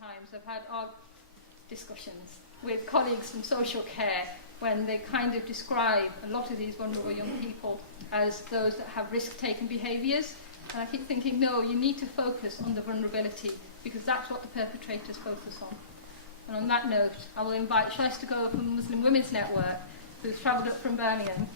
times I've had discussions with colleagues from social care when they kind of describe a lot of these vulnerable young people as those that have risk-taking behaviours. And I keep thinking, no, you need to focus on the vulnerability, because that's what the perpetrators focus on. And on that note, I will invite Shaista Gohir from the Muslim Women's Network, who's travelled up from Birmingham,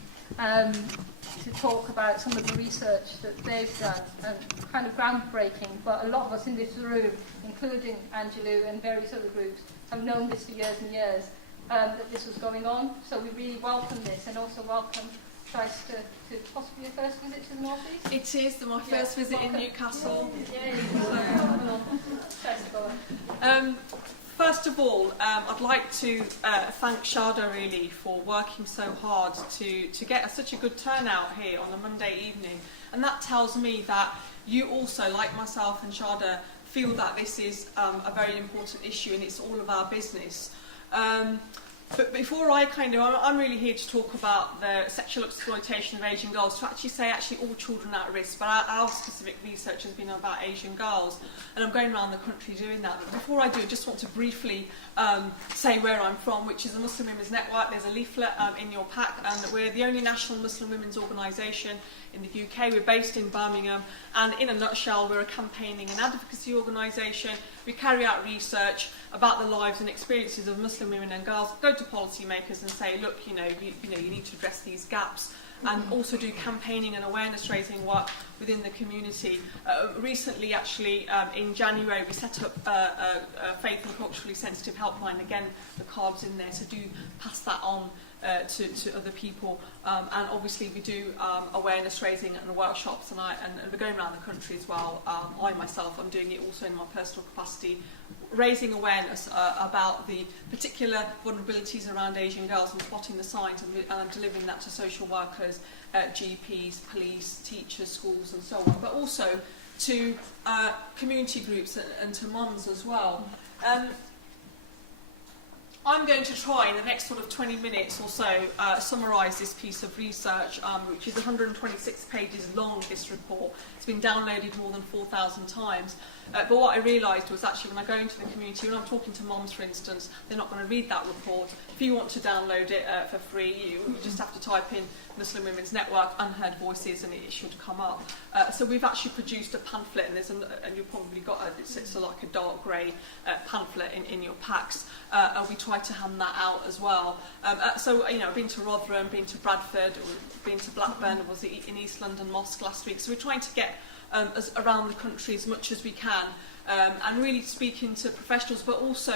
to talk about some of the research that they've done, and kind of groundbreaking, but a lot of us in this room, including Angelou and various other groups, have known this for years and years, that this was going on. So we really welcome this, and also welcome Shaista to possibly your first visit to the North East. It is my first visit in Newcastle. First of all, I'd like to thank Shada really for working so hard to get such a good turnout here on a Monday evening. And that tells me that you also, like myself and Shada, feel that this is a very important issue and it's all of our business. But before I'm really here to talk about the sexual exploitation of Asian girls, to actually say all children are at risk, but our specific research has been about Asian girls, and I'm going around the country doing that. But before I do, I just want to briefly say where I'm from, which is the Muslim Women's Network. There's a leaflet in your pack, and we're the only national Muslim women's organisation in the UK. We're based in Birmingham, and in a nutshell, we're a campaigning and advocacy organisation. We carry out research about the lives and experiences of Muslim women and girls, go to policymakers and say, look, you need to address these gaps, and also do campaigning and awareness raising work within the community. Recently, actually, in January, we set up a faith and culturally sensitive helpline. Again, the card's in there, so do pass that on to other people, and obviously we do awareness raising and workshops, and we're going around the country as well. I myself, I'm doing it also in my personal capacity, raising awareness about the particular vulnerabilities around Asian girls and spotting the signs, and delivering that to social workers, GPs, police, teachers, schools and so on, but also to community groups and to mums as well. I'm going to try in the next sort of 20 minutes or so summarise this piece of research, which is 126 pages long, this report. It's been downloaded more than 4,000 times. But what I realised was actually when I go into the community, when I'm talking to moms, for instance, they're not going to read that report. If you want to download it for free, you just have to type in Muslim Women's Network, Unheard Voices, and it should come up. So we've actually produced a pamphlet, and you've probably got it's like a dark grey pamphlet in your packs. And we try to hand that out as well. So, I've been to Rotherham, been to Bradford, been to Blackburn, was in East London Mosque last week. So we're trying to get around the country as much as we can, and really speaking to professionals, but also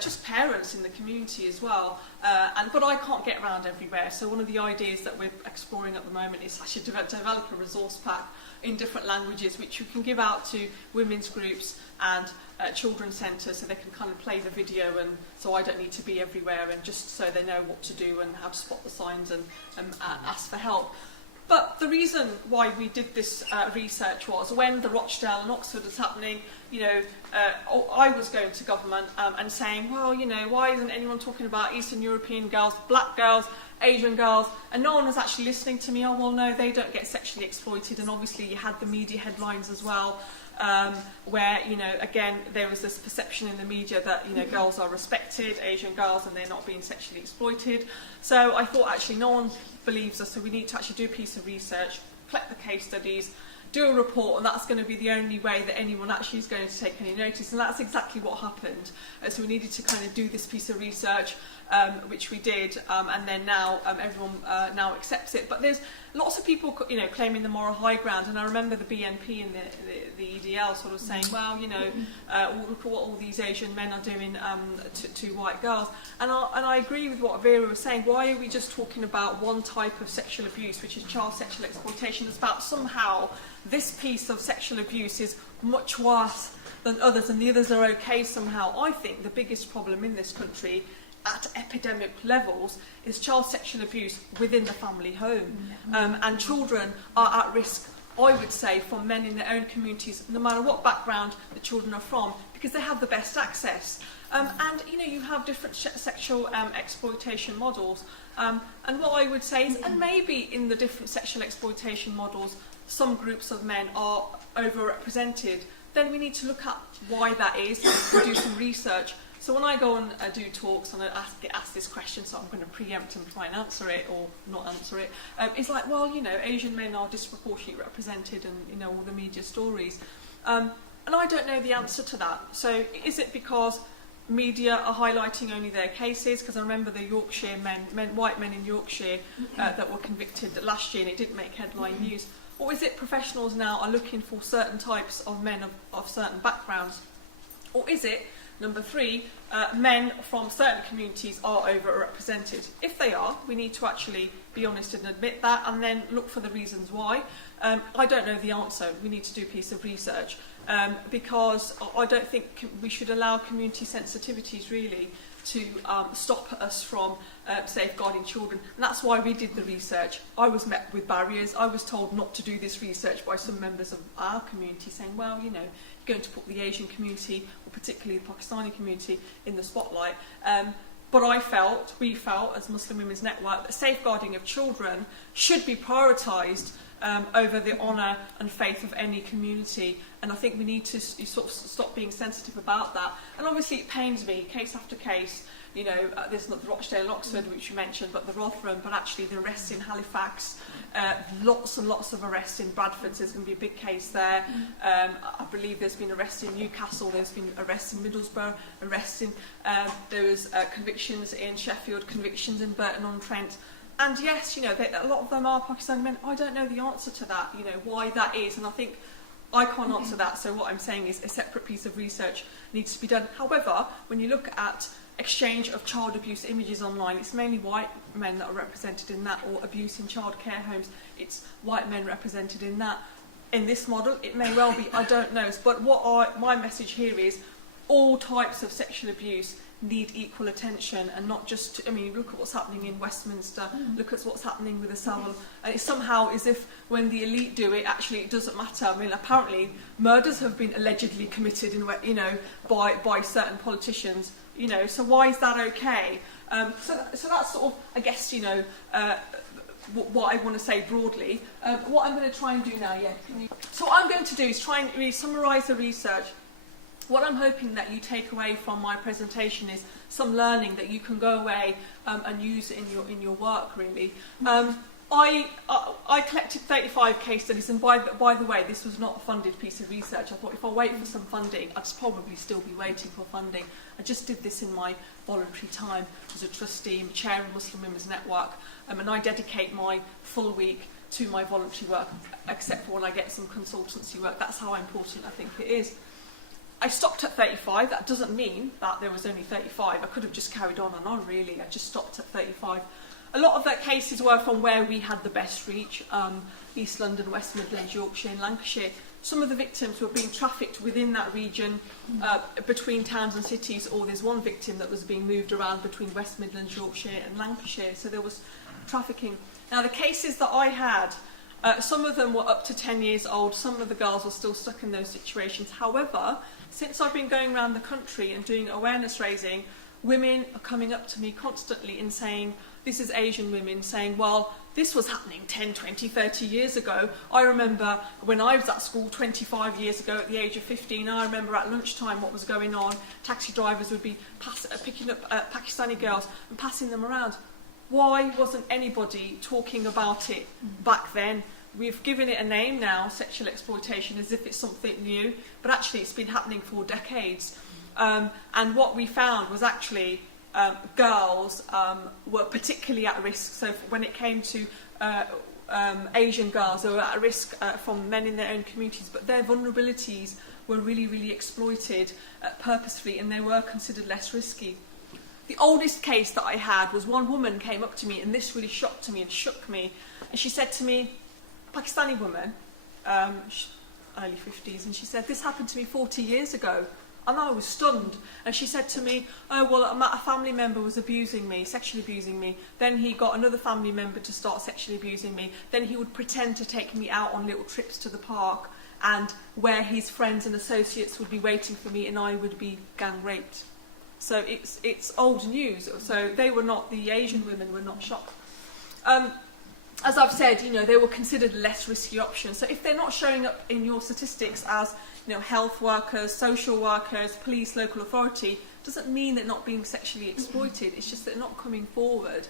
just parents in the community as well. But I can't get around everywhere, so one of the ideas that we're exploring at the moment is actually to develop a resource pack in different languages, which you can give out to women's groups and children's centres, so they can kind of play the video, and so I don't need to be everywhere, and just so they know what to do and how to spot the signs and ask for help. But the reason why we did this research was when the Rochdale and Oxford was happening, I was going to government and saying, well, why isn't anyone talking about Eastern European girls, black girls, Asian girls, and no one was actually listening to me. Oh, well, no, they don't get sexually exploited. And obviously you had the media headlines as well, where, again, there was this perception in the media that, girls are respected, Asian girls, and they're not being sexually exploited. So I thought, actually, no one believes us, so we need to actually do a piece of research, collect the case studies, do a report, and that's going to be the only way that anyone actually is going to take any notice. And that's exactly what happened. So we needed to kind of do this piece of research, which we did, and then now everyone now accepts it. But there's lots of people, claiming the moral high ground. And I remember the BNP and the EDL sort of saying, well, look at what all these Asian men are doing to white girls. And I agree with what Vera was saying. Why are we just talking about one type of sexual abuse, which is child sexual exploitation? It's about somehow this piece of sexual abuse is much worse than others, and the others are okay somehow. I think the biggest problem in this country at epidemic levels is child sexual abuse within the family home. And children are at risk, I would say, from men in their own communities, no matter what background the children are from, because they have the best access. And, you have different sexual exploitation models. And what I would say is, and maybe in the different sexual exploitation models, some groups of men are overrepresented, then we need to look at why that is and do some research. So when I go and do talks and I get asked this question, so I'm going to preempt and try and answer it or not answer it, it's like, well, you know, Asian men are disproportionately represented and, you know, all the media stories. And I don't know the answer to that. So is it because media are highlighting only their cases? Because I remember the Yorkshire white men in Yorkshire that were convicted last year and it didn't make headline news. Or is it professionals now are looking for certain types of men of certain backgrounds? Or is it, number three, men from certain communities are overrepresented? If they are, we need to actually be honest and admit that and then look for the reasons why. I don't know the answer. We need to do a piece of research because I don't think we should allow community sensitivities really to stop us from safeguarding children. And that's why we did the research. I was met with barriers. I was told not to do this research by some members of our community saying, well, you know, you're going to put the Asian community, or particularly the Pakistani community, in the spotlight. But we felt, as Muslim Women's Network, that safeguarding of children should be prioritised over the honour and faith of any community. And I think we need to sort of stop being sensitive about that. And obviously it pains me, case after case, you know, there's not the Rochdale and Oxford, which you mentioned, but the Rotherham, but actually the arrests in Halifax, lots and lots of arrests in Bradford, so there's going to be a big case there. I believe there's been arrests in Newcastle, there's been arrests in Middlesbrough, arrests in, there was convictions in Sheffield, convictions in Burton-on-Trent. And yes, you know, a lot of them are Pakistani men. I don't know the answer to that, you know, why that is, and I think I can't answer that, so what I'm saying is a separate piece of research needs to be done. However, when you look at exchange of child abuse images online, it's mainly white men that are represented in that, or abuse in child care homes, it's white men represented in that. In this model, it may well be, I don't know. But my message here is all types of sexual abuse need equal attention, and not just, I mean, look at what's happening in Westminster, look at what's happening with the Savile, and it's somehow as if when the elite do it, actually it doesn't matter. I mean, apparently murders have been allegedly committed in, you know, by certain politicians, you know, so why is that okay? So that's sort of, I guess, you know, what I want to say broadly. What I'm going to try and do now, so what I'm going to do is try and really summarise the research. What I'm hoping that you take away from my presentation is some learning that you can go away and use in your work, really. I collected 35 case studies, and by the way, this was not a funded piece of research. I thought if I wait for some funding, I'd probably still be waiting for funding. I just did this in my voluntary time as a trustee and chair of Muslim Women's Network, and I dedicate my full week to my voluntary work, except for when I get some consultancy work. That's how important I think it is. I stopped at 35. That doesn't mean that there was only 35. I could have just carried on and on, really. I just stopped at 35. A lot of their cases were from where we had the best reach, East London, West Midlands, Yorkshire and Lancashire. Some of the victims were being trafficked within that region, between towns and cities, or there's one victim that was being moved around between West Midlands, Yorkshire and Lancashire, so there was trafficking. Now, the cases that I had, some of them were up to 10 years old, some of the girls were still stuck in those situations. However, since I've been going around the country and doing awareness raising, women are coming up to me constantly and saying, this is Asian women saying, well, this was happening 10, 20, 30 years ago. I remember when I was at school 25 years ago at the age of 15, I remember at lunchtime what was going on. Taxi drivers would be picking up Pakistani girls and passing them around. Why wasn't anybody talking about it back then? We've given it a name now, sexual exploitation, as if it's something new, but actually it's been happening for decades. And what we found was actually girls were particularly at risk. So when it came to Asian girls, they were at risk from men in their own communities, but their vulnerabilities were really, really exploited purposefully, and they were considered less risky. The oldest case that I had was one woman came up to me, and this really shocked me and shook me, and she said to me, Pakistani woman, early 50s, and she said, this happened to me 40 years ago. And I was stunned. And she said to me, oh, well, a family member was abusing me, sexually abusing me. Then he got another family member to start sexually abusing me. Then he would pretend to take me out on little trips to the park, and where his friends and associates would be waiting for me, and I would be gang raped. So it's old news. So they were not, the Asian women were not shocked. as I've said, they were considered a less risky option. So if they're not showing up in your statistics as, health workers, social workers, police, local authority, doesn't mean they're not being sexually exploited. It's just they're not coming forward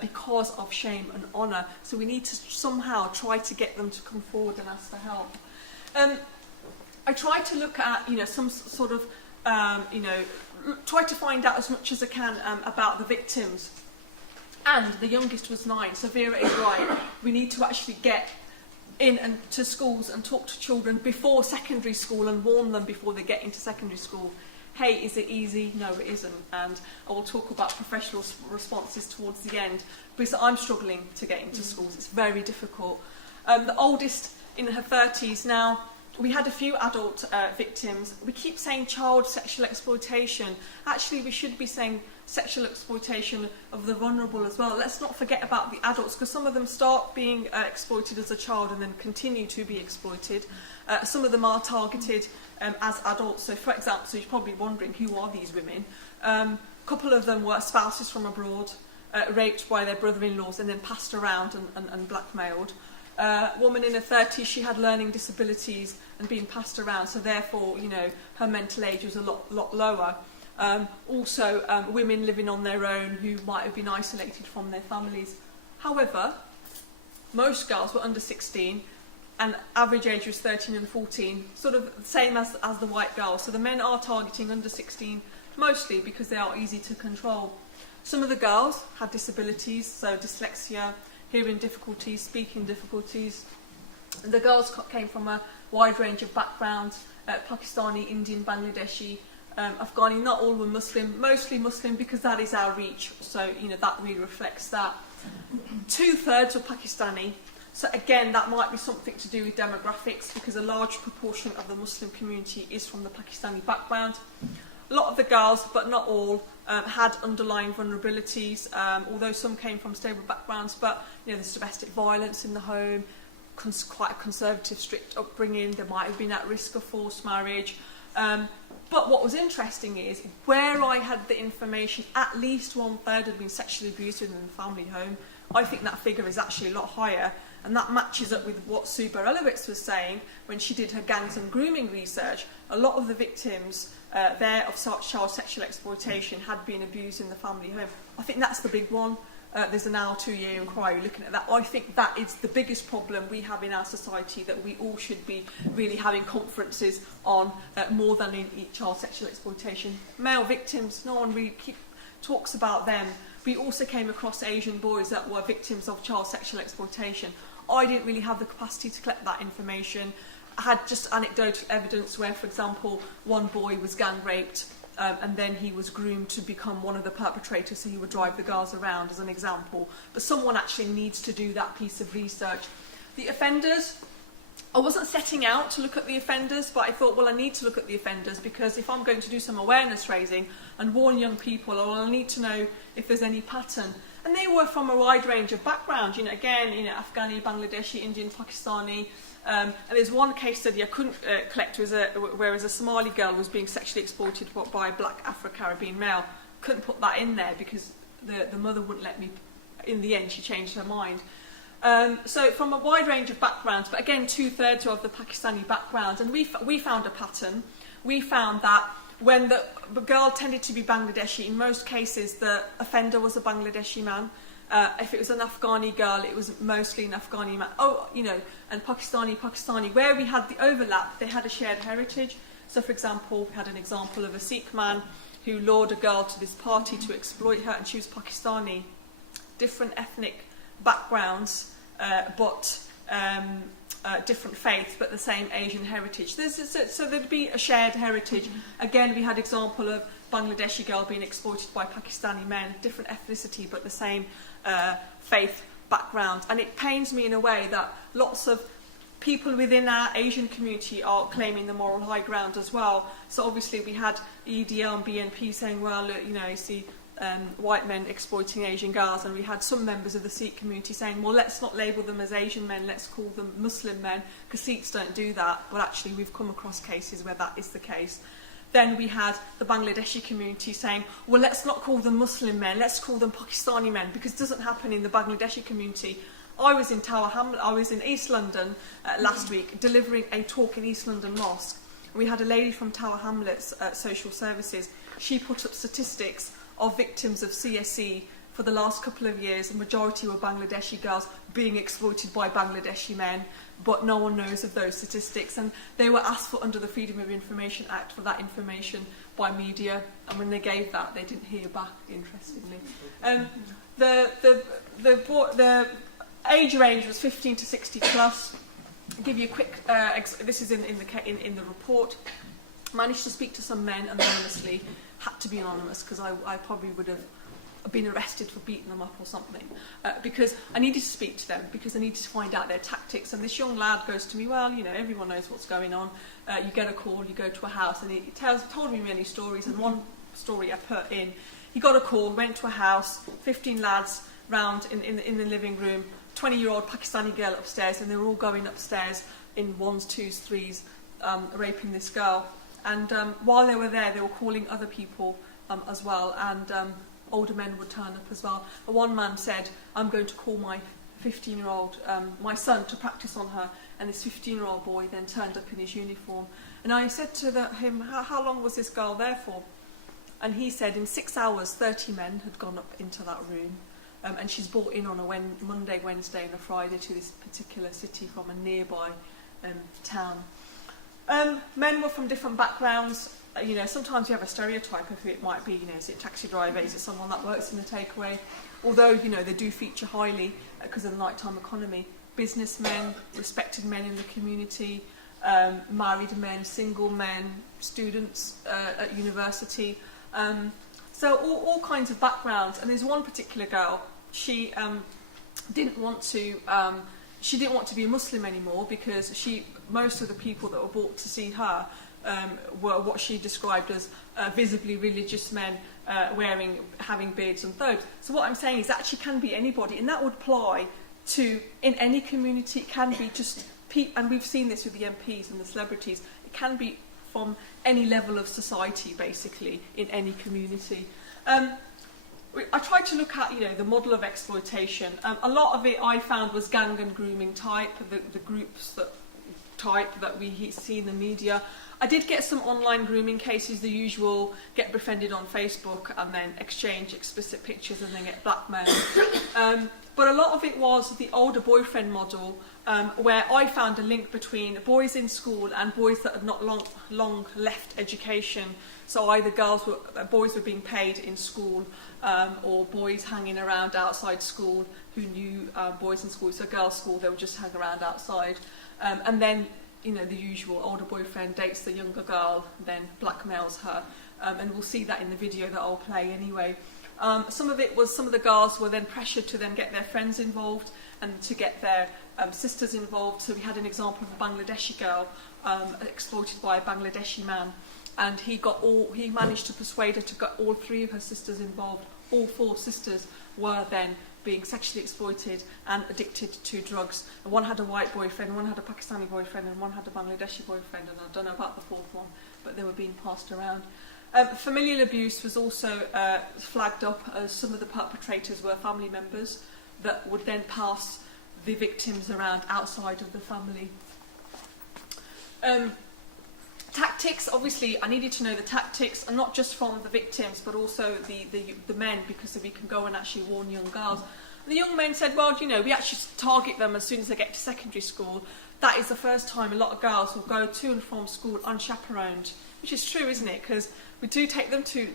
because of shame and honour. So we need to somehow try to get them to come forward and ask for help. I try to look at, some sort of, try to find out as much as I can about the victims. And the youngest was 9, so Vera is right. We need to actually get in and to schools and talk to children before secondary school and warn them before they get into secondary school. Hey, is it easy? No, it isn't. And I will talk about professional responses towards the end, because I'm struggling to get into schools. It's very difficult. The oldest in her 30s now. We had a few adult victims. We keep saying child sexual exploitation. Actually, we should be saying sexual exploitation of the vulnerable as well. Let's not forget about the adults, because some of them start being exploited as a child and then continue to be exploited. Some of them are targeted as adults. So, for example, so you're probably wondering, who are these women? A couple of them were spouses from abroad, raped by their brother-in-laws and then passed around and blackmailed. Woman in her 30s, she had learning disabilities and being passed around, so therefore, her mental age was a lot lower. Also, women living on their own who might have been isolated from their families. However, most girls were under 16, and average age was 13 and 14, sort of the same as the white girls. So the men are targeting under 16, mostly because they are easy to control. Some of the girls had disabilities, so dyslexia, hearing difficulties, speaking difficulties. And the girls came from a wide range of backgrounds, Pakistani, Indian, Bangladeshi, Afghani. Not all were Muslim, mostly Muslim, because that is our reach. So, that really reflects that. 2/3 were Pakistani. So again, that might be something to do with demographics, because a large proportion of the Muslim community is from the Pakistani background. A lot of the girls, but not all, had underlying vulnerabilities, although some came from stable backgrounds. But there's domestic violence in the home, quite a conservative, strict upbringing. They might have been at risk of forced marriage. But what was interesting is, where I had the information, at least 1/3 had been sexually abused within the family home. I think that figure is actually a lot higher, and that matches up with what Sue Berelowitz was saying when she did her gangs and grooming research. A lot of the victims there of child sexual exploitation had been abused in the family home. I think that's the big one. There's a now 2-year inquiry looking at that. I think that is the biggest problem we have in our society, that we all should be really having conferences on more than in child sexual exploitation. Male victims, no one really talks about them. We also came across Asian boys that were victims of child sexual exploitation. I didn't really have the capacity to collect that information. I had just anecdotal evidence where, for example, one boy was gang raped and then he was groomed to become one of the perpetrators, so he would drive the girls around, as an example. But someone actually needs to do that piece of research. The offenders, I wasn't setting out to look at the offenders, but I thought, well, I need to look at the offenders, because if I'm going to do some awareness raising and warn young people, well, I need to know if there's any pattern. And they were from a wide range of backgrounds, Afghani, Bangladeshi, Indian, Pakistani. And there's one case study I couldn't collect, whereas a Somali girl was being sexually exploited by a black Afro-Caribbean male. Couldn't put that in there because the mother wouldn't let me. In the end, she changed her mind. So from a wide range of backgrounds, but again, 2/3 of the Pakistani backgrounds, and we found a pattern. We found that when the girl tended to be Bangladeshi, in most cases the offender was a Bangladeshi man. If it was an Afghani girl, it was mostly an Afghani man. And Pakistani. Where we had the overlap, they had a shared heritage. So, for example, we had an example of a Sikh man who lured a girl to this party to exploit her, and she was Pakistani. Different ethnic backgrounds, but different faith, but the same Asian heritage. So there'd be a shared heritage. Again, we had example of Bangladeshi girl being exploited by Pakistani men, different ethnicity, but the same faith background. And it pains me in a way that lots of people within our Asian community are claiming the moral high ground as well. So obviously we had EDL and BNP saying, well, look, you see white men exploiting Asian girls, and we had some members of the Sikh community saying, well, let's not label them as Asian men, let's call them Muslim men, because Sikhs don't do that. But actually we've come across cases where that is the case. Then we had the Bangladeshi community saying, well, let's not call them Muslim men, let's call them Pakistani men, because it doesn't happen in the Bangladeshi community. I was in Tower Hamlet, I was in East London last week delivering a talk in East London Mosque. We had a lady from Tower Hamlets Social Services. She put up statistics of victims of CSE for the last couple of years. The majority were Bangladeshi girls being exploited by Bangladeshi men, but no one knows of those statistics. And they were asked for under the Freedom of Information Act for that information by media, and when they gave that, they didn't hear back, interestingly. The age range was 15 to 60 plus. I'll give you a quick, this is in the report. Managed to speak to some men anonymously, had to be anonymous because I probably would have been arrested for beating them up or something, because I needed to speak to them, because I needed to find out their tactics. And this young lad goes to me, well, you know, everyone knows what's going on. You get a call, you go to a house, and he told me many stories, and one story I put in, he got a call, went to a house, 15 lads round in the living room, 20-year-old Pakistani girl upstairs, and they were all going upstairs in ones, twos, threes, raping this girl. And while they were there, they were calling other people as well, and older men would turn up as well. But one man said, I'm going to call my 15-year-old, my son, to practice on her, and this 15-year-old boy then turned up in his uniform. And I said to him, how long was this girl there for? And he said, in 6 hours, 30 men had gone up into that room. And she's brought in on a Monday, Wednesday and a Friday to this particular city from a nearby town. Men were from different backgrounds. You know, sometimes you have a stereotype of who it might be. You know, is it a taxi driver? Is it someone that works in a takeaway? Although, you know, they do feature highly because of the nighttime economy. Businessmen, respected men in the community, married men, single men, students at university. So all kinds of backgrounds. And there's one particular girl. She didn't want to be a Muslim anymore because most of the people that were brought to see her were what she described as visibly religious men having beards and thobes. So what I'm saying is that she can be anybody, and that would apply to in any community. It can be just and we've seen this with the MPs and the celebrities. It can be from any level of society, basically, in any community. I tried to look at, you know, the model of exploitation. A lot of it I found was gang and grooming type, the groups that we see in the media. I did get some online grooming cases, the usual, get befriended on Facebook and then exchange explicit pictures and then get blackmailed. But a lot of it was the older boyfriend model, where I found a link between boys in school and boys that had not long left education. So either boys were being paid in school, or boys hanging around outside school who knew boys in school. So girls' school, they would just hang around outside. And then, you know, the usual older boyfriend dates the younger girl, then blackmails her. And we'll see that in the video that I'll play anyway. Some of it was some of the girls were then pressured to then get their friends involved and to get their sisters involved. So we had an example of a Bangladeshi girl exploited by a Bangladeshi man, and he managed to persuade her to get all 3 of her sisters involved. All 4 sisters were then being sexually exploited and addicted to drugs. And one had a white boyfriend, one had a Pakistani boyfriend, and one had a Bangladeshi boyfriend, and I don't know about the 4th one, but they were being passed around. Familial abuse was also flagged up, as some of the perpetrators were family members that would then pass the victims around outside of the family. Tactics, obviously, I needed to know the tactics, and not just from the victims, but also the men, because we can go and actually warn young girls. And the young men said, well, you know, we actually target them as soon as they get to secondary school. That is the first time a lot of girls will go to and from school unchaperoned, which is true, isn't it? Because we do take them to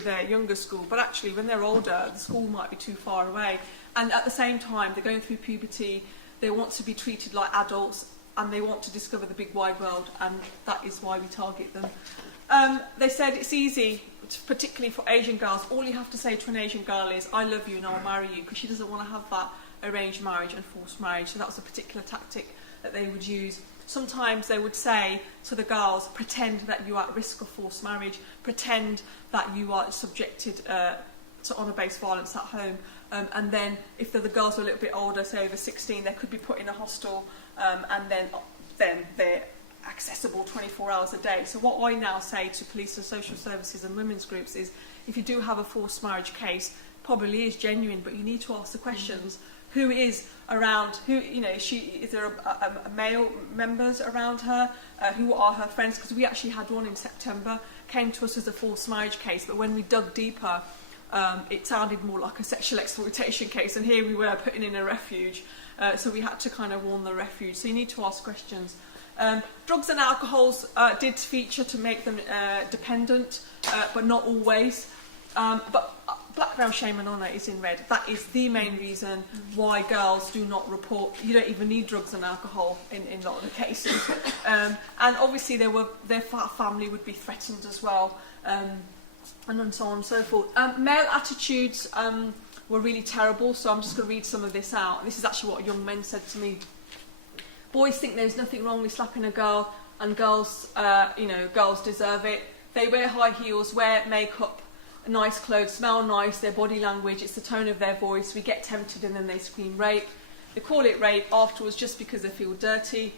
their younger school, but actually when they're older, the school might be too far away. And at the same time, they're going through puberty, they want to be treated like adults, and they want to discover the big wide world, and that is why we target them. They said it's easy, particularly for Asian girls. All you have to say to an Asian girl is, I love you and I'll marry you, because she doesn't want to have that arranged marriage and forced marriage. So that was a particular tactic that they would use. Sometimes they would say to the girls, pretend that you are at risk of forced marriage, pretend that you are subjected to honour-based violence at home. And then if the girls were a little bit older, say over 16, they could be put in a hostel, and then they're accessible 24 hours a day. So what I now say to police and social services and women's groups is, if you do have a forced marriage case, probably is genuine, but you need to ask the questions who is around, who, you know, is there a male members around her, who are her friends, because we actually had one in September, came to us as a forced marriage case, but when we dug deeper, it sounded more like a sexual exploitation case, and here we were putting in a refuge, so we had to kind of warn the refuge. So you need to ask questions. Drugs and alcohols did feature to make them dependent, but not always. But black, brown, shame and honour is in red. That is the main reason why girls do not report. You don't even need drugs and alcohol in a lot of the cases. And obviously their family would be threatened as well, and so on and so forth. Male attitudes were really terrible, so I'm just going to read some of this out. This is actually what young men said to me. Boys think there's nothing wrong with slapping a girl, and girls, girls deserve it. They wear high heels, wear makeup, nice clothes, smell nice, their body language, it's the tone of their voice. We get tempted and then they scream rape. They call it rape afterwards just because they feel dirty.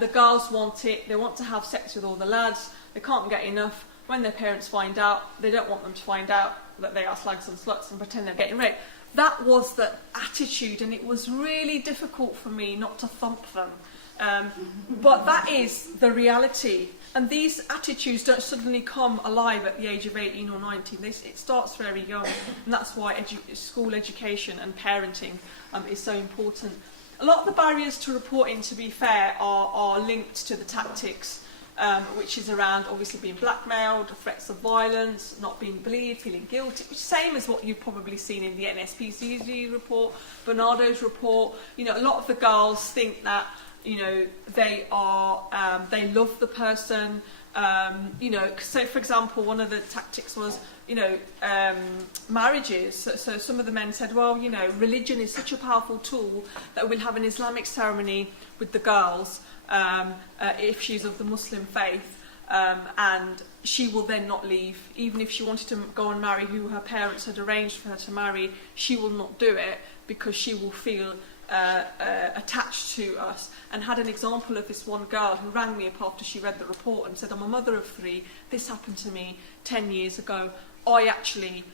The girls want it, they want to have sex with all the lads, they can't get enough. When their parents find out, they don't want them to find out that they are slags and sluts and pretend they're getting raped. That was the attitude, and it was really difficult for me not to thump them. But that is the reality. And these attitudes don't suddenly come alive at the age of 18 or 19. It starts very young, and that's why school education and parenting is so important. A lot of the barriers to reporting, to be fair, are linked to the tactics, which is around obviously being blackmailed, threats of violence, not being believed, feeling guilty, which is the same as what you've probably seen in the NSPCC report, Bernardo's report. You know, a lot of the girls think that, you know, they love the person, so for example, one of the tactics was, marriages. So some of the men said, well, you know, religion is such a powerful tool that we'll have an Islamic ceremony with the girls, if she's of the Muslim faith, and she will then not leave. Even if she wanted to go and marry who her parents had arranged for her to marry, she will not do it because she will feel attached to us. And had an example of this one girl who rang me up after she read the report and said, I'm a mother of 3, this happened to me 10 years ago. I actually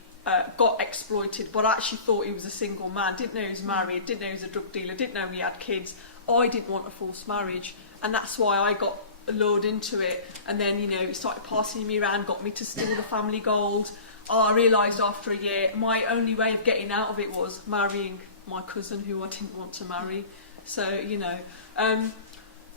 got exploited, but I actually thought he was a single man, didn't know he was married, didn't know he was a drug dealer, didn't know he had kids. I didn't want a forced marriage, and that's why I got lured into it. And then, you know, it started passing me around, got me to steal the family gold. I realised after a year my only way of getting out of it was marrying my cousin who I didn't want to marry. So, you know,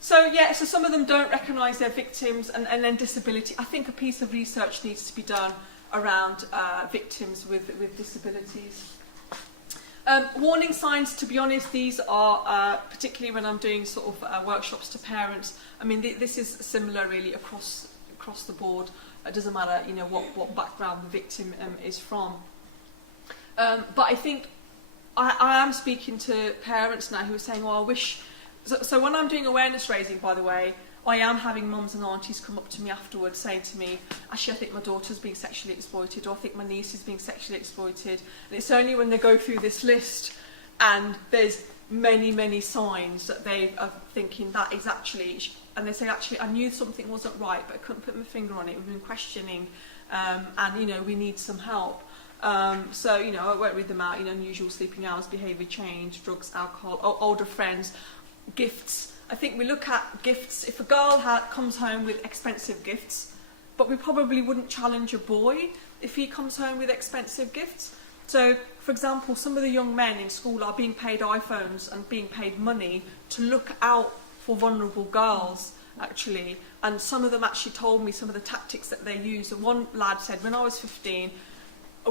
so some of them don't recognise their victims, and then disability. I think a piece of research needs to be done around victims with disabilities. Warning signs, to be honest, these are, particularly when I'm doing sort of workshops to parents, I mean, this is similar really across the board. It doesn't matter, you know, what background the victim is from. But I think I am speaking to parents now who are saying, well, I wish... So when I'm doing awareness raising, by the way, I am having mums and aunties come up to me afterwards saying to me, actually, I think my daughter's being sexually exploited, or I think my niece is being sexually exploited. And it's only when they go through this list and there's many, many signs that they are thinking that is actually... And they say, actually, I knew something wasn't right, but I couldn't put my finger on it. We've been questioning, and, you know, we need some help. So, you know, I won't read them out, you know, unusual sleeping hours, behaviour change, drugs, alcohol, older friends, gifts. I think we look at gifts. If a girl comes home with expensive gifts, but we probably wouldn't challenge a boy if he comes home with expensive gifts. So, for example, some of the young men in school are being paid iPhones and being paid money to look out for vulnerable girls, actually. And some of them actually told me some of the tactics that they use. And one lad said, when I was 15,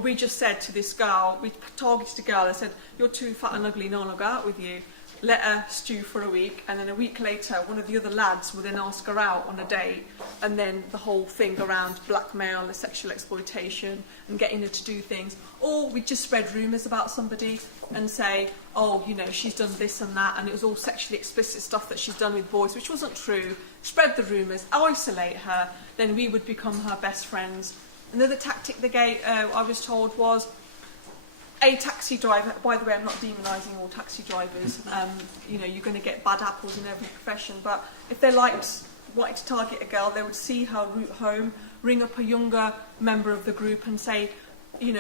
we just said to this girl, we targeted a girl, I said, you're too fat and ugly, no one will go out with you. Let her stew for a week, and then a week later, one of the other lads would then ask her out on a date, and then the whole thing around blackmail and sexual exploitation and getting her to do things. Or we'd just spread rumours about somebody and say, oh, you know, she's done this and that, and it was all sexually explicit stuff that she's done with boys, which wasn't true. Spread the rumours, isolate her, then we would become her best friends. Another tactic they gave, I was told, was a taxi driver. By the way, I'm not demonising all taxi drivers. You know, you're going to get bad apples in every profession. But if they wanted to target a girl, they would see her route home, ring up a younger member of the group and say,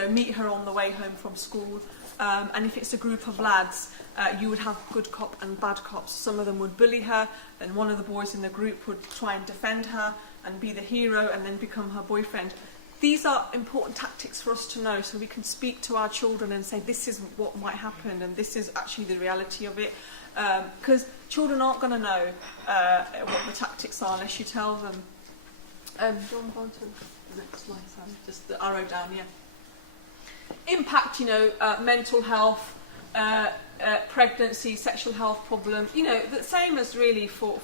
meet her on the way home from school. And if it's a group of lads, you would have good cop and bad cops. Some of them would bully her, and one of the boys in the group would try and defend her and be the hero and then become her boyfriend. These are important tactics for us to know, so we can speak to our children and say this is what might happen and this is actually the reality of it. Because children aren't going to know what the tactics are unless you tell them. Do you want to go on to the next slide, Sam? Just the arrow down, yeah. Impact, mental health, pregnancy, sexual health problem, the same as really for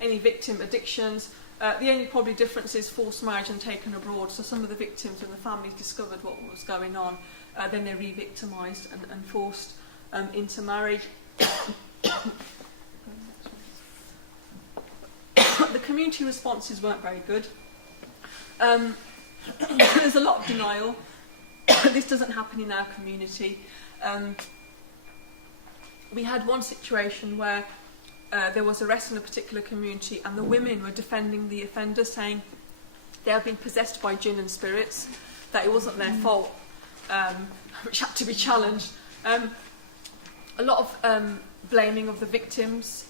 any victim addictions. The only probably difference is forced marriage and taken abroad. So some of the victims, when the families discovered what was going on, then they're re-victimised and forced into marriage. The community responses weren't very good. There's a lot of denial. This doesn't happen in our community. We had one situation where there was arrest in a particular community and the women were defending the offender, saying they had been possessed by jinn and spirits, that it wasn't their fault, which had to be challenged. A lot of blaming of the victims.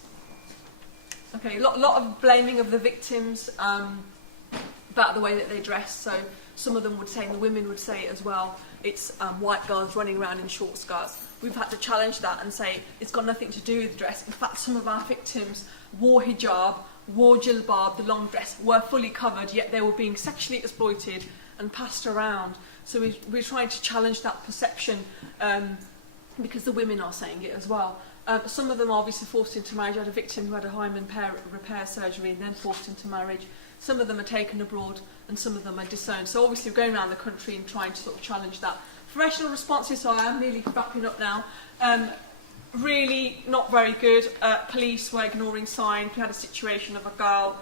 Okay, a lot of blaming of the victims about the way that they dress. So some of them would say, and the women would say it as well, it's white girls running around in short skirts. We've had to challenge that and say it's got nothing to do with dress. In fact, some of our victims wore hijab, wore jilbab, the long dress, were fully covered, yet they were being sexually exploited and passed around. So we're trying to challenge that perception because the women are saying it as well. Some of them are obviously forced into marriage. I had a victim who had a hymen repair surgery and then forced into marriage. Some of them are taken abroad and some of them are disowned. So obviously we're going around the country and trying to sort of challenge that. Professional responses, so I am nearly wrapping up now. Really not very good. Police were ignoring signs. We had a situation of a girl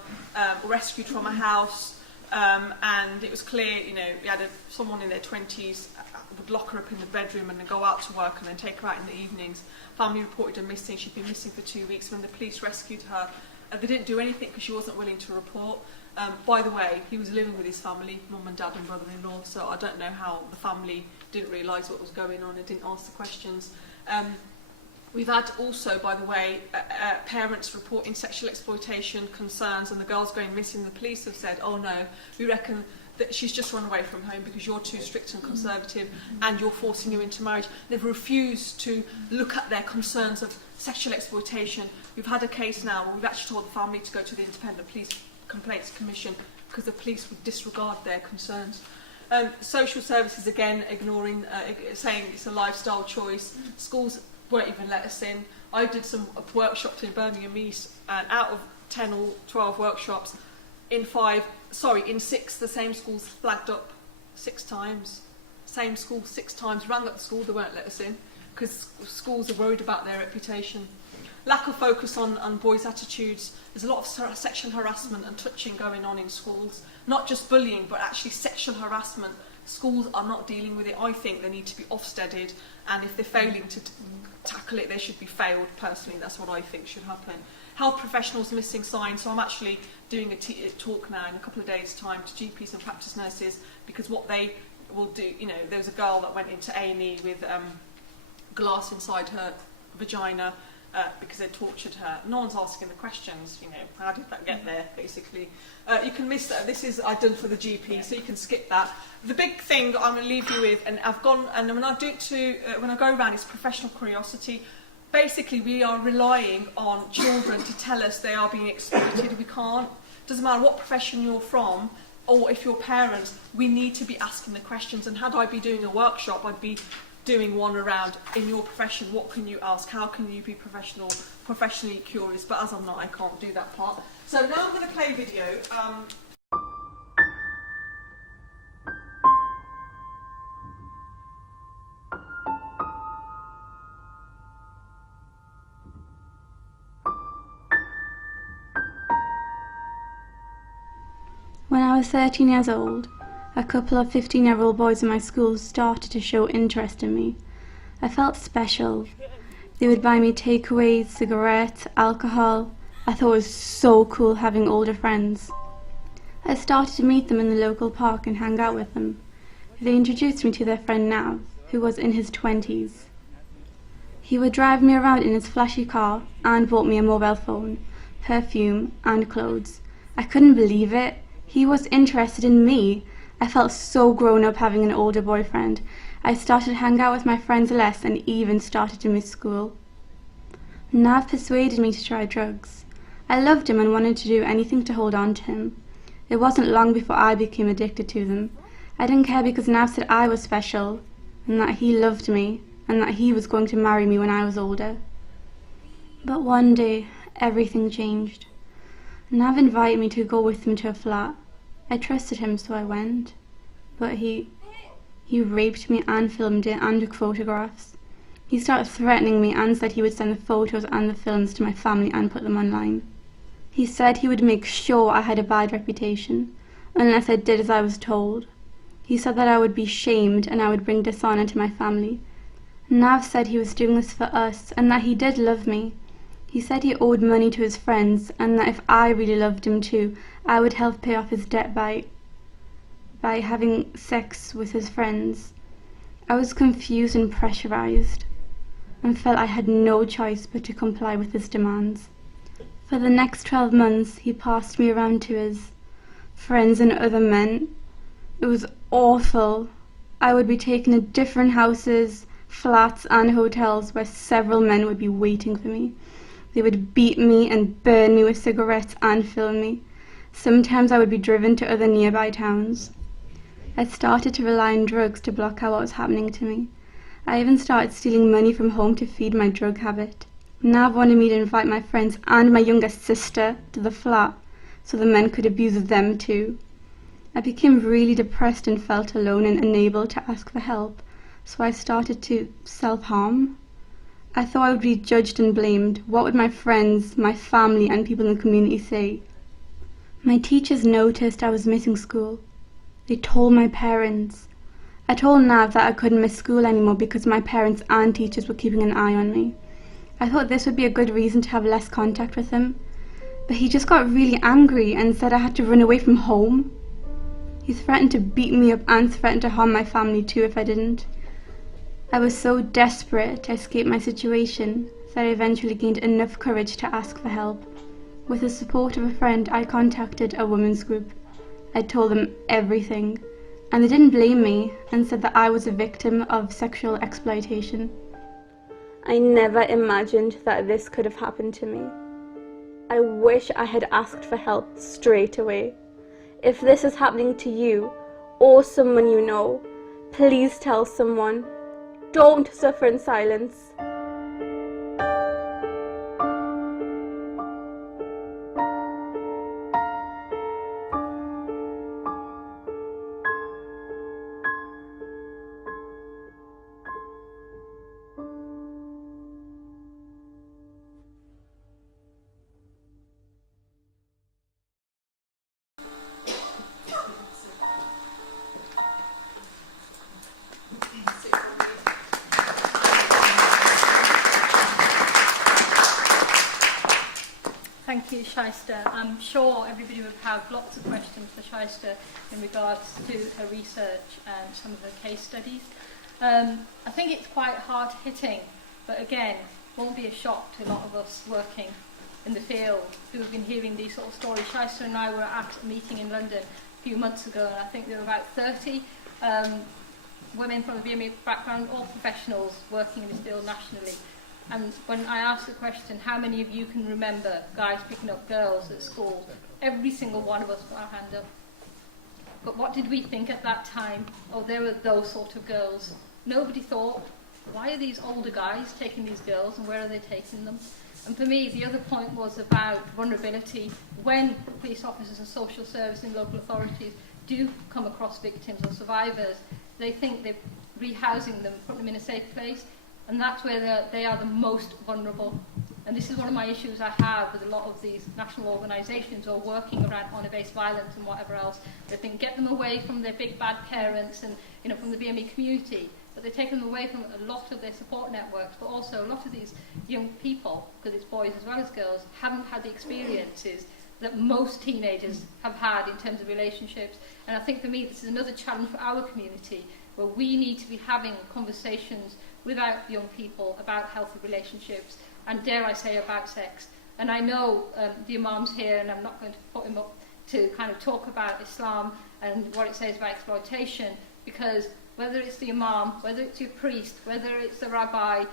rescued from a house and it was clear, we had someone in their 20s would lock her up in the bedroom and then go out to work and then take her out in the evenings. Family reported her missing. She'd been missing for 2 weeks. When the police rescued her, they didn't do anything because she wasn't willing to report. By the way, he was living with his family, mum and dad and brother-in-law, so I don't know how the family didn't realise what was going on and didn't ask the questions. We've had also, by the way, parents reporting sexual exploitation concerns and the girls going missing. The police have said, oh no, we reckon that she's just run away from home because you're too strict and conservative and you're forcing her into marriage. They've refused to look at their concerns of sexual exploitation. We've had a case now where we've actually told the family to go to the Independent Police Complaints Commission because the police would disregard their concerns. Social services, again, ignoring, saying it's a lifestyle choice. Schools won't even let us in. I did some workshops in Birmingham East, and out of 10 or 12 workshops, in 6, the same schools flagged up 6 times. Same school 6 times, rang up the school, they won't let us in, because schools are worried about their reputation. Lack of focus on boys' attitudes. There's a lot of sexual harassment and touching going on in schools. Not just bullying, but actually sexual harassment. Schools are not dealing with it. I think they need to be Ofsteded, and if they're failing to tackle it, they should be failed. Personally, that's what I think should happen. Health professionals missing signs. So I'm actually doing a talk now in a couple of days' time to GPs and practice nurses, because what they will do, there was a girl that went into A&E with glass inside her vagina because they tortured her. No one's asking the questions, how did that get there, basically. You can miss that. This is I've done for the GP, so you can skip that. The big thing I'm going to leave you with, and I've gone, and when I do it when I go around, it's professional curiosity. Basically, we are relying on children to tell us they are being exploited. We can't. Doesn't matter what profession you're from, or if you're parents, we need to be asking the questions. And had I be doing a workshop, I'd be doing one around, in your profession, what can you ask? How can you be professionally curious? But as I'm not, I can't do that part. So now I'm going to play a video. When I was 13 years old, a couple of 15-year-old boys in my school started to show interest in me. I felt special. They would buy me takeaways, cigarettes, alcohol. I thought it was so cool having older friends. I started to meet them in the local park and hang out with them. They introduced me to their friend Nav, who was in his 20s. He would drive me around in his flashy car and bought me a mobile phone, perfume and clothes. I couldn't believe it. He was interested in me. I felt so grown up having an older boyfriend. I started to hang out with my friends less and even started to miss school. Nav persuaded me to try drugs. I loved him and wanted to do anything to hold on to him. It wasn't long before I became addicted to them. I didn't care because Nav said I was special and that he loved me and that he was going to marry me when I was older. But one day, everything changed. Nav invited me to go with him to a flat. I trusted him, so I went. But he raped me and filmed it and took photographs. He started threatening me and said he would send the photos and the films to my family and put them online. He said he would make sure I had a bad reputation, unless I did as I was told. He said that I would be shamed and I would bring dishonor to my family. Nav said he was doing this for us and that he did love me. He said he owed money to his friends and that if I really loved him too, I would help pay off his debt by having sex with his friends. I was confused and pressurized and felt I had no choice but to comply with his demands. For the next 12 months, he passed me around to his friends and other men. It was awful. I would be taken to different houses, flats and hotels where several men would be waiting for me. They would beat me and burn me with cigarettes and film me. Sometimes I would be driven to other nearby towns. I started to rely on drugs to block out what was happening to me. I even started stealing money from home to feed my drug habit. Nav wanted me to invite my friends and my younger sister to the flat so the men could abuse them too. I became really depressed and felt alone and unable to ask for help, so I started to self-harm. I thought I would be judged and blamed. What would my friends, my family and people in the community say? My teachers noticed I was missing school. They told my parents. I told Nav that I couldn't miss school anymore because my parents and teachers were keeping an eye on me. I thought this would be a good reason to have less contact with him, but he just got really angry and said I had to run away from home. He threatened to beat me up and threatened to harm my family too if I didn't. I was so desperate to escape my situation that I eventually gained enough courage to ask for help. With the support of a friend, I contacted a women's group. I told them everything, and they didn't blame me and said that I was a victim of sexual exploitation. I never imagined that this could have happened to me. I wish I had asked for help straight away. If this is happening to you or someone you know, please tell someone. Don't suffer in silence. Thank you, Shaista. I'm sure everybody would have lots of questions for Shaista in regards to her research and some of her case studies. I think it's quite hard-hitting, but again, won't be a shock to a lot of us working in the field who have been hearing these sort of stories. Shaista and I were at a meeting in London a few months ago, and I think there were about 30 women from a BME background, all professionals working in this field nationally. And when I asked the question, how many of you can remember guys picking up girls at school, every single one of us put our hand up. But what did we think at that time? Oh, there were those sort of girls. Nobody thought, why are these older guys taking these girls and where are they taking them? And for me, the other point was about vulnerability. When police officers and social service and local authorities do come across victims or survivors, they think they're rehousing them, putting them in a safe place, and that's where they are the most vulnerable. And this is one of my issues I have with a lot of these national organisations or working around honour-based violence and whatever else. They think, get them away from their big bad parents and from the BME community, but they take them away from a lot of their support networks, but also a lot of these young people, because it's boys as well as girls, haven't had the experiences that most teenagers have had in terms of relationships. And I think for me this is another challenge for our community, where we need to be having conversations with our young people about healthy relationships and, dare I say, about sex. And I know the Imam's here, and I'm not going to put him up to kind of talk about Islam and what it says about exploitation, because whether it's the Imam, whether it's your priest, whether it's the rabbi,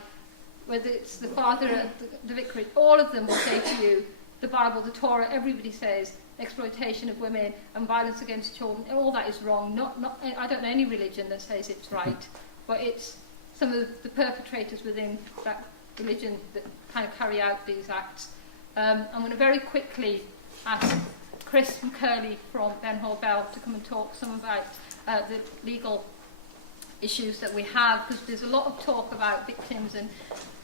whether it's the father at the vicarage, all of them will say to you, the Bible, the Torah, everybody says exploitation of women and violence against children, all that is wrong. I don't know any religion that says it's right, but it's some of the perpetrators within that religion that kind of carry out these acts. I'm going to very quickly ask Chris McCurley from Ben Hall Bell to come and talk some about the legal issues that we have, because there's a lot of talk about victims and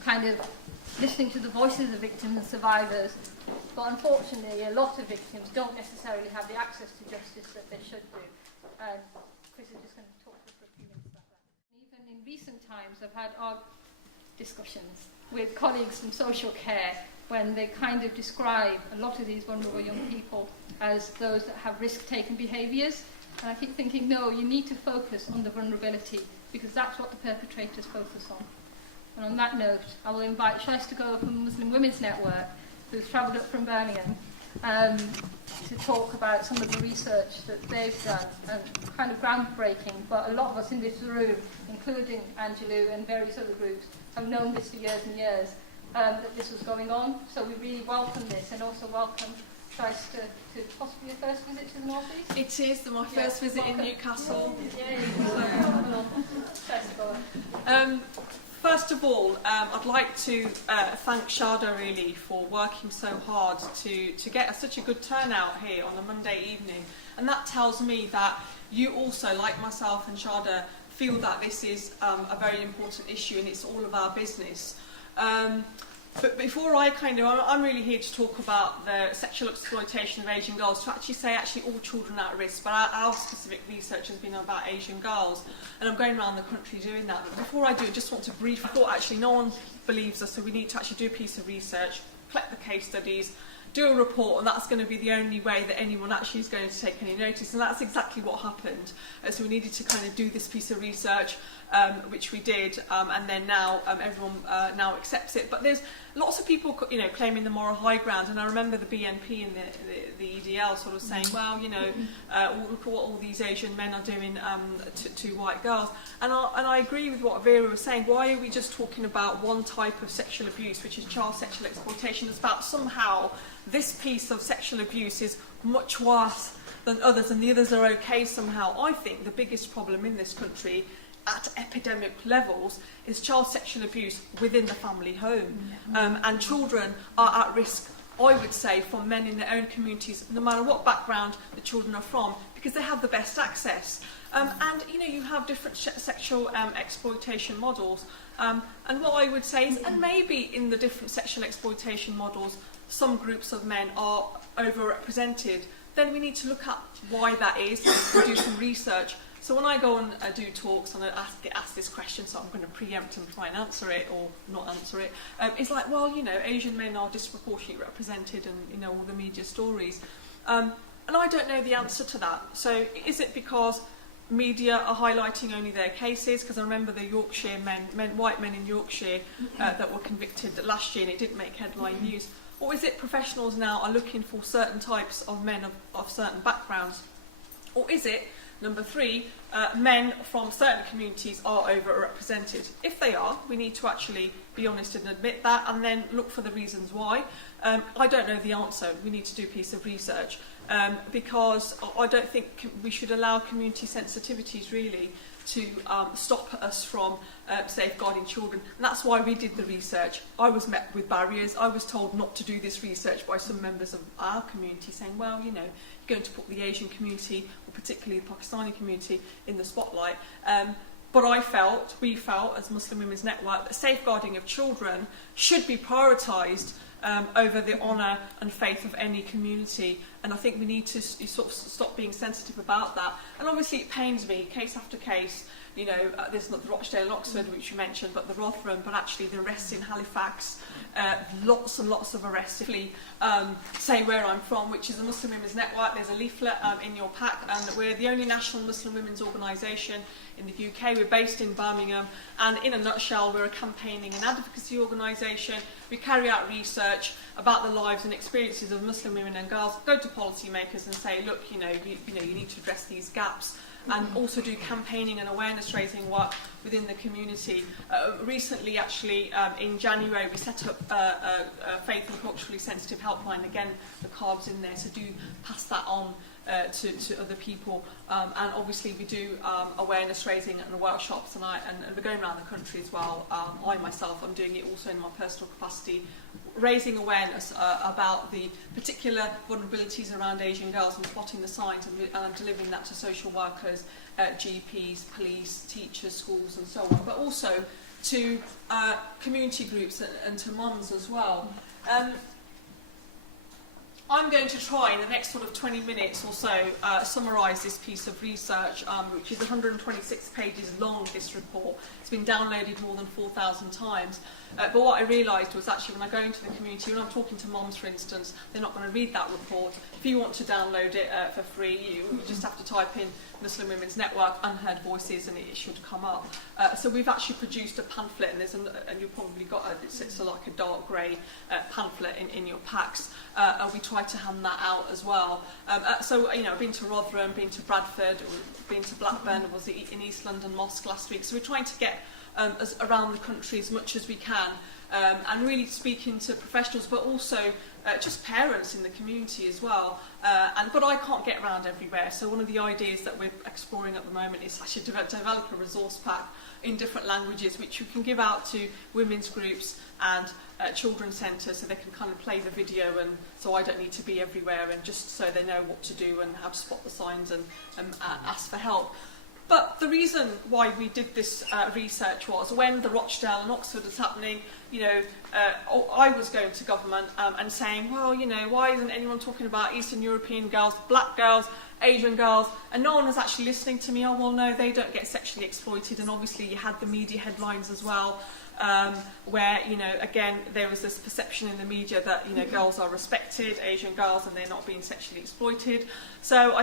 kind of listening to the voices of victims and survivors, but unfortunately a lot of victims don't necessarily have the access to justice that they should do. Chris is just going to talk for a few minutes about that. Even in recent times I've had discussions with colleagues from social care when they kind of describe a lot of these vulnerable young people as those that have risk-taking behaviours. And I keep thinking, no, you need to focus on the vulnerability, because that's what the perpetrators focus on. And on that note, I will invite Shaista Gohir from the Muslim Women's Network, who's travelled up from Birmingham, to talk about some of the research that they've done, and kind of groundbreaking, but a lot of us in this room, including Angelou and various other groups, have known this for years and years, that this was going on. So we really welcome this, and also welcome Shaista to possibly your first visit to the North East. It is my first visit in Newcastle. First of all, I'd like to thank Shada really for working so hard to get such a good turnout here on a Monday evening. And that tells me that you also, like myself and Shada, feel that this is a very important issue and it's all of our business. But before I'm really here to talk about the sexual exploitation of Asian girls, to actually say all children at risk, but our specific research has been about Asian girls, and I'm going around the country doing that. But before I do, I just want to briefly, I thought actually no one believes us, so we need to actually do a piece of research, collect the case studies, do a report, and that's going to be the only way that anyone actually is going to take any notice. And that's exactly what happened. So we needed to kind of do this piece of research, which we did, and then now everyone now accepts it. But there's lots of people, claiming the moral high ground. And I remember the BNP and the EDL sort of saying, well, look at what all these Asian men are doing to white girls. And I agree with what Vera was saying. Why are we just talking about one type of sexual abuse, which is child sexual exploitation? It's about somehow this piece of sexual abuse is much worse than others, and the others are okay somehow. I think the biggest problem in this country at epidemic levels is child sexual abuse within the family home. And children are at risk, I would say, from men in their own communities, no matter what background the children are from, because they have the best access. And you have different sexual exploitation models. And what I would say is, and maybe in the different sexual exploitation models, some groups of men are overrepresented, then we need to look at why that is and do some research. So when I go and do talks and I get asked this question, so I'm going to preempt and try and answer it or not answer it, it's like, well, Asian men are disproportionately represented and, all the media stories. And I don't know the answer to that. So is it because media are highlighting only their cases? Because I remember the Yorkshire white men in Yorkshire that were convicted last year and it didn't make headline news. Or is it professionals now are looking for certain types of men of certain backgrounds? Or is it, number 3, men from certain communities are overrepresented? If they are, we need to actually be honest and admit that, and then look for the reasons why. I don't know the answer. We need to do a piece of research, because I don't think we should allow community sensitivities really to stop us from safeguarding children. And that's why we did the research. I was met with barriers. I was told not to do this research by some members of our community, saying, well, you're going to put the Asian community, or particularly the Pakistani community, in the spotlight. But we felt, as Muslim Women's Network, that safeguarding of children should be prioritised over the honour and faith of any community. and I think we need to sort of stop being sensitive about that. And obviously it pains me, case after case, you know, there's not the Rochdale and Oxford, which you mentioned, but the Rotherham, but actually the arrests in Halifax, lots and lots of arrests. Say where I'm from, which is the Muslim Women's Network. There's a leaflet in your pack, and we're the only national Muslim women's organisation in the UK. We're based in Birmingham, and in a nutshell, we're a campaigning and advocacy organisation. We carry out research about the lives and experiences of Muslim women and girls, go to policymakers and say, look, you need to address these gaps, and also do campaigning and awareness raising work within the community. Recently, actually, in January, we set up a faith and culturally sensitive helpline. Again, the card's in there, so do pass that on to other people. And obviously we do awareness raising and workshops, and we're going around the country as well. I myself, I'm doing it also in my personal capacity, raising awareness about the particular vulnerabilities around Asian girls and spotting the signs, and delivering that to social workers, GPs, police, teachers, schools and so on, but also to community groups and to mums as well. I'm going to try in the next sort of 20 minutes or so summarise this piece of research, which is 126 pages long, this report. It's been downloaded more than 4,000 times. But what I realised was actually when I go into the community, when I'm talking to moms, for instance, they're not going to read that report. If you want to download it for free, you just have to type in Muslim Women's Network, Unheard Voices, and it should come up. So we've actually produced a pamphlet, and you've probably got it's like a dark grey pamphlet in your packs. We try to hand that out as well. So, you know, I've been to Rotherham, been to Bradford, been to Blackburn, was in East London Mosque last week. So we're trying to get around the country as much as we can, and really speaking to professionals, but also just parents in the community as well. But I can't get around everywhere, so one of the ideas that we're exploring at the moment is actually develop a resource pack in different languages, which you can give out to women's groups and children's centres, so they can kind of play the video, and so I don't need to be everywhere, and just so they know what to do and how to spot the signs and ask for help. But the reason why we did this research was when the Rochdale and Oxford was happening, you know, I was going to government and saying, well, you know, why isn't anyone talking about Eastern European girls, black girls, Asian girls? And no one was actually listening to me. Oh, well, no, they don't get sexually exploited. And obviously you had the media headlines as well, where, you know, again, there was this perception in the media that, you know, girls are respected, Asian girls, and they're not being sexually exploited. So